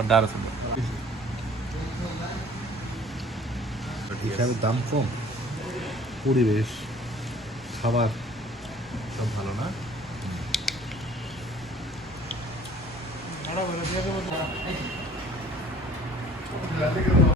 Order আছে হিসাবে দাম কম পরিবেশ খাবার সব ভালো না